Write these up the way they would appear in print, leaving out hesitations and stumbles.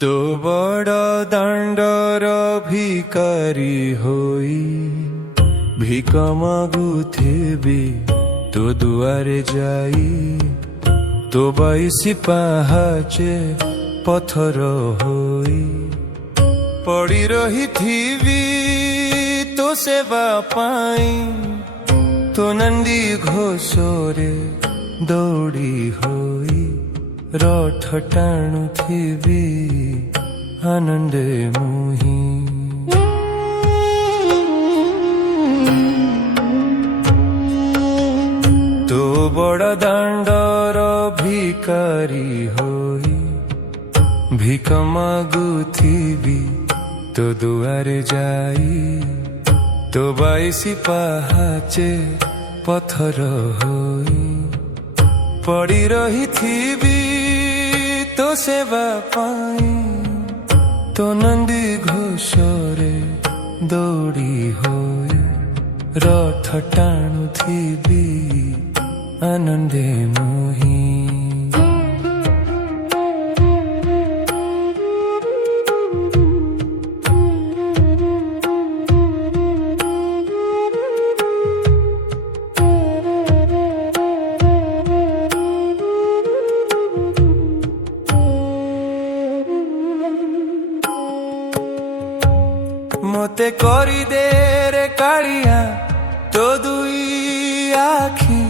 তো বড় দাণ্ডর ভিকারি হই ভিক মাগুথিবি তো দুয়ারে যাই তো বাইশি পাহাচে পথর হই পড়ি রহিথিবি তো সেবা পাই তো নন্দী ঘোষরে দৌড়ি হই রথ টাণুথিবি আনন্দে মুহি তো বড় দাণ্ডর ভিকারি হই ভিক মাগুথিবি তো দুয়ারে যাই তো বাইশি পাহাচে পথর হই পড়ি রহিথিবি তো সেবা পাই তো নন্দী ঘোষরে দৌড়ি হই রথ টাণুথিবি আনন্দে মোহি মতে করি দে রে কাড়িয়া তো দুই আখি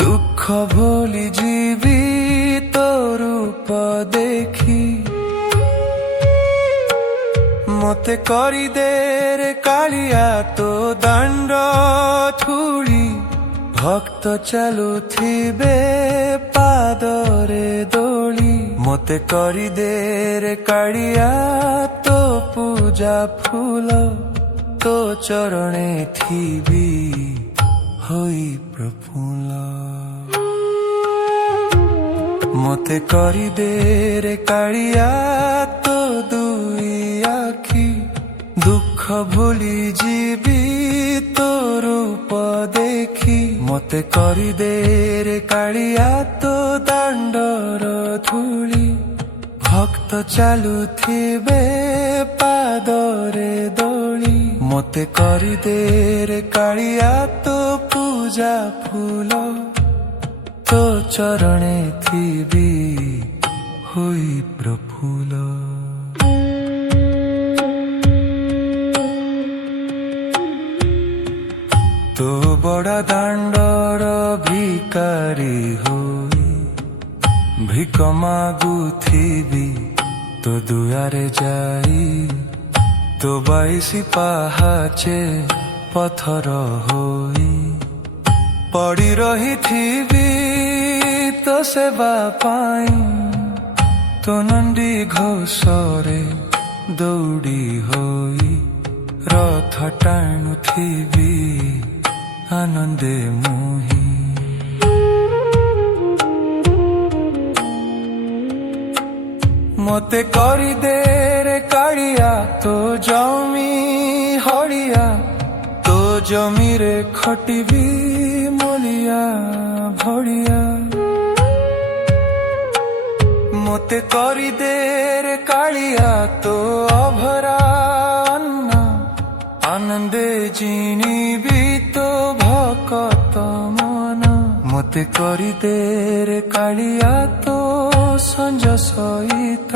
দুঃখ ভুলি জীবি তো রূপ দেখি মতে করি দে রে কাড়িয়া তো দাণ্ড থুড়ি ভক্ত চালুথিবে পাদরে দোলি মতে করি দে রে কাড়িয়া তো পূজা ফুল তো চরণে থিবি হই প্রফুল্ল মতে করি দে রে কাড়িয়া তো দুই আখি দুঃখ ভুলি জীবি তো রূপ দেখি মতে করি দে রে কাড়িয়া তো দাণ্ডর ধূলি ভক্ত চালুথিবে পাদরে দোলি মতে করি দে রে কাড়িয়া তো পূজা ফুল তো চরণে থিবি হই প্রফুল্ল তো বড় দাণ্ডর ভিকারি হই ভিক মাগুথিবি তো দুয়ারে যাই তো বাইশি পাহাচে পথর হই পড়ি রহিথিবি তো সেবা পাই তো নন্দী ঘোষরে দৌড়ি হই রথ টাণুথিবি আনন্দে মোহি মতে করি দে রে কাড়িয়া তো জমি হড়িয়া তো জমিরে খটিবি মলিয়া ভড়িয়া মতে করি দে রে কাড়িয়া তো অভরা অন্ন আনন্দে জিনিবি তো ভকত মন মতে করি দে রে কাড়িয়া তো সঞ্জ সহিত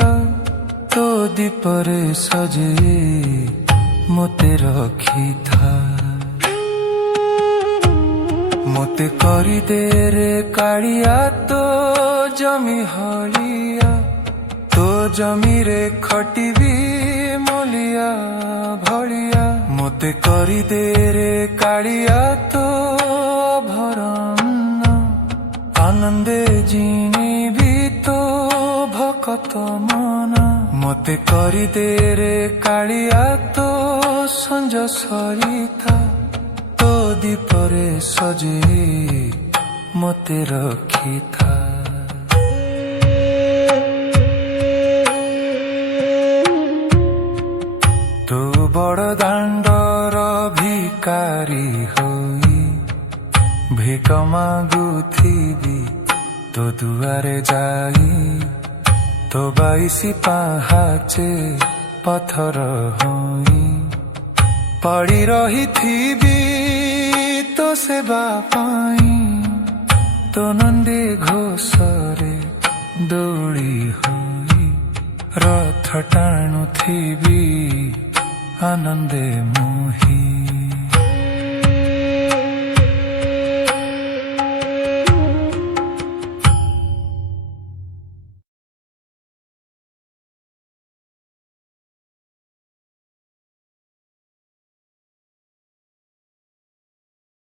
তো দীপরে সজে মতে রখিথা মতে করি দে রে কাড়িয়া তো জমি হলিয়া তো জমিরে খটিবি মলিয়া ভড়িয়া মতে করি দে রে কাড়িয়া তো ভরন্ন আনন্দে জিনিবি তো ভকত মন মতে করি দে রে কাড়িয়া তো সঞ্জ সরিতা তো দীপরে সজে মতে রখিথা তো বড় দাণ্ডর ভিকারি হই ଭିକ ମାଗୁଥିବି ତୋ ଦୁଆରେ ଯାଇ, ତୋ ବାଇଶି ପାହାଚେ ପଥର ହୋଇ ପଡ଼ି ରହିଥିବି ତୋ ସେବା ପାଇଁ, ତୋ ନନ୍ଦୀ ଘୋଷରେ ଦୋଳି ହୋଇ ରଥ ଟାଣୁଥିବି ଆନନ୍ଦେ ମୋହି।